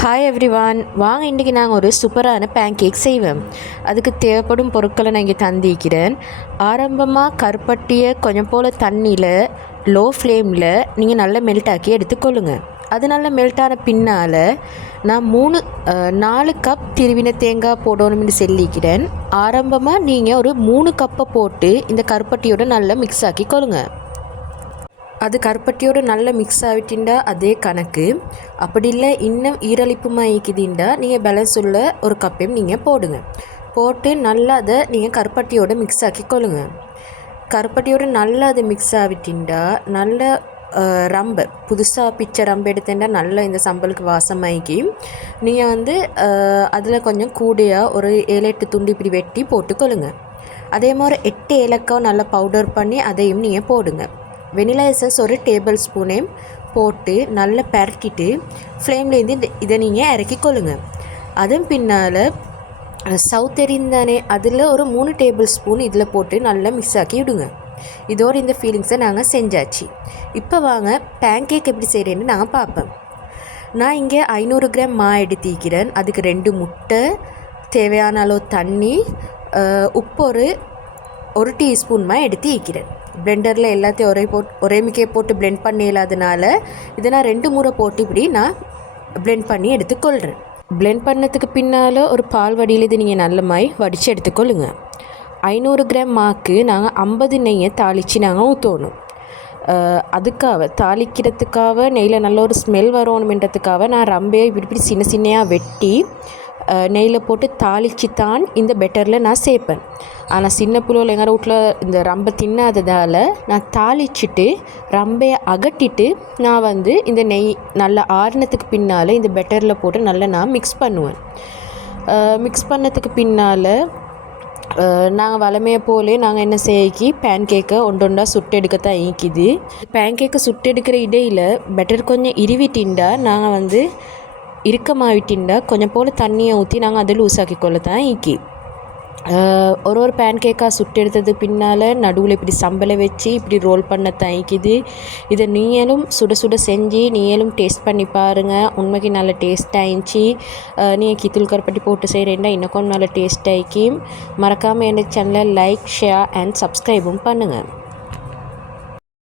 Hi everyone வாங்க இன்றைக்கி நாங்கள் ஒரு சூப்பரான பேன்கேக் செய்வோம். அதுக்கு தேவைப்படும் பொருட்களை நான் இங்கே தந்திக்கிறேன் ஆரம்பமாக கருப்பட்டியை கொஞ்சம் போல் தண்ணியில் லோ ஃப்ளேமில் நீங்கள் நல்லா மெல்ட் ஆக்கி எடுத்துக்கொள்ளுங்க. அது நல்லா மெல்ட் ஆன பின்னால் நான் மூணு நாலு கப் திருவின தேங்காய் போடணும்னு சொல்லிக்கிறேன். ஆரம்பமாக நீங்கள் ஒரு மூணு கப்பை போட்டு இந்த கருப்பட்டியோட நல்லா மிக்ஸ் ஆக்கி கொள்ளுங்கள் அது கருப்பட்டியோட நல்லா மிக்ஸ் ஆகிட்டிண்டா அதே கணக்கு. அப்படி இல்லை இன்னும் ஈரலிப்பு மாய்க்குதுண்டா நீங்கள் பேலன்ஸ் உள்ள ஒரு கப்பையும் நீங்கள் போடுங்க. போட்டு நல்லா அதை நீங்கள் கருப்பட்டியோட மிக்ஸ் ஆக்கி கொள்ளுங்க. கருப்பட்டியோட நல்லா அது மிக்ஸ் ஆகிட்டிண்டா நல்ல ரம்பு புதுசாக பிச்சை ரம்பு எடுத்தேன்டா நல்லா இந்த சம்பளுக்கு வாசமாக்கி நீங்கள் வந்து அதில் கொஞ்சம் கூடையாக ஒரு ஏழு எட்டு துண்டு இப்படி வெட்டி போட்டுக்கொள்ளுங்க. அதே மாதிரி எட்டு ஏலக்காய் நல்லா பவுடர் பண்ணி அதையும் நீங்கள் போடுங்க. வெனிலா எசன்ஸ் ஒரு டேபிள் ஸ்பூனே போட்டு நல்லா பரட்டிட்டு ஃப்ளேம்லேருந்து இந்த இதை நீங்கள் இறக்கி கொள்ளுங்க. அதன் பின்னால் சவுத் எரிந்தானே அதில் ஒரு மூணு டேபிள் ஸ்பூன் இதில் போட்டு நல்லா மிக்ஸ் ஆக்கி விடுங்க. இதோட இந்த ஃபீலிங்ஸை நாங்கள் செஞ்சாச்சு. இப்போ வாங்க பேன்கேக் எப்படி செய்கிறேன்னு நான் பார்ப்பேன். நான் இங்கே ஐநூறு கிராம் மா எடுத்திக்கிறேன் அதுக்கு ரெண்டு முட்டை தேவையான அளவு தண்ணி உப்பு ஒரு ஒரு டீஸ்பூன் மா எடுத்து வைக்கிறேன் பிளெண்டரில் எல்லாத்தையும் ஒரே போட் ஒரே மிக்கே போட்டு பிளெண்ட் பண்ண இல்லாதனால இதை நான் ரெண்டு முறை போட்டு இப்படி நான் பிளெண்ட் பண்ணி எடுத்துக்கொள்கிறேன் பிளெண்ட் பண்ணதுக்கு பின்னால் ஒரு பால் வடியில் இது நீங்கள் நல்ல மாதிரி வடித்து எடுத்துக்கொள்ளுங்க. ஐநூறு கிராம் மாக்கு நாங்கள் ஐம்பது நெய்யை தாளித்து நாங்கள் ஊற்றணும் அதுக்காக தாளிக்கிறதுக்காக நெய்யில் நல்ல ஒரு ஸ்மெல் வரணுமென்றதுக்காக நான் ரம்பையை இப்படி இப்படி சின்ன சின்னையாக வெட்டி நெய்யில் போட்டு தாளித்து தான் இந்த பெட்டரில் நான் சேர்ப்பேன். ஆனால் சின்ன பிள்ளைகள் எங்கள் வீட்டில் இந்த ரம்பை தின்னாததால் நான் தாளிச்சிட்டு ரம்பையை அகட்டிட்டு நான் வந்து இந்த நெய் நல்லா ஆறுனதுக்கு பின்னால் இந்த பெட்டரில் போட்டு நல்லா நான் மிக்ஸ் பண்ணுவேன். மிக்ஸ் பண்ணதுக்கு பின்னால் நாங்கள் வளமையை போலே நாங்கள் என்ன செய்யக்கி பேன் கேக்கை ஒன்று ஒன்றா சுட்டு எடுக்கத்தான் ஈக்குது பேன் கேக்கை சுட்டு எடுக்கிற இடையில் பெட்டர் கொஞ்சம் இருவிட்டிண்டா நாங்கள் வந்து இறுக்கமாவிட்டிண்டா கொஞ்சம் போல் தண்ணியை ஊற்றி நாங்கள் அதில் லூஸாக்கி கொள்ளத்தான் ஈக்கி ஒரு ஒரு பேன் கேக்காக சுட்டு எடுத்தது பின்னால் நடுவில் இப்படி சம்பளை வச்சு இப்படி ரோல் பண்ண தயக்குது இதை நீங்களும் சுட சுட செஞ்சு நீங்களும் டேஸ்ட் பண்ணி பாருங்கள் உண்மைக்கு நல்ல டேஸ்ட் ஆயிடுச்சு நீங்கள் கித்துல் கருப்பட்டி போட்டு செய்கிறேன்னா இன்னும் கொஞ்சம் நல்ல டேஸ்ட் ஆகிக்கும் மறக்காமல் எனக்கு சேனலை லைக் ஷேர் அண்ட் சப்ஸ்கிரைபும் பண்ணுங்கள்